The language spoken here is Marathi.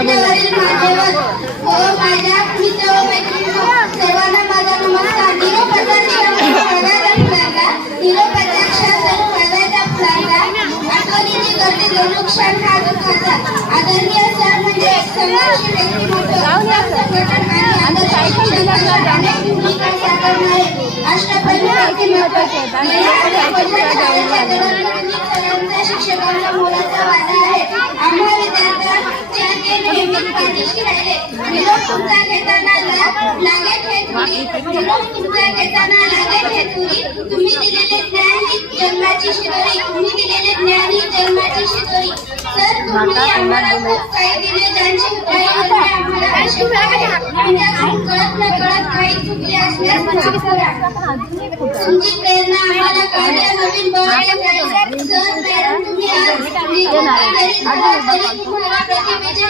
वाटेवरील मान्यवर व माझ्या मित्र व मैत्रिणींनो, सर्वांना माझा नमस्कार. निरोपाचा फळाचा फुलांचा, निरोपाच्या क्षण फळाच्या फुलांचा, आठवणीची करते गणुक्षण हा दुःखाचा. आदरणीय सर म्हणजे संघर्ष व्यक्तिमत्व, संघटन आणि आदर्शाची अनेक भूमिका साकारणारे अष्टपैलू व्यक्तिमत्व. सरांचा शिक्षकांचा मोलाचा वाटा आहे. आम्हा विद्यार्थ्यांच्या ते नेहमीच पाठीशी राहिले. निरोप तुमचा घेताना लागेल हे तुरी, निरोप तुमचा घेताना लागेल हे तुरी. तुम्ही दिलेले ज्ञान ही जन्माची शिदोरी, तुम्ही दिलेले ज्ञान ही जन्माची शिदोरी. सर तुम्ही आम्हाला खूप काही दिले, ज्यांची काही आम्हाला आवश्यकता आहे. तुमच्याकडून कळत न कळत काही चुकले असल्यास माफ करा. तुमची प्रेरणा आम्हाला कार्य नवीन बळावून जाईल. सर मॅडम तुम्ही आज तरी तुम्हाला प्रतिभेचे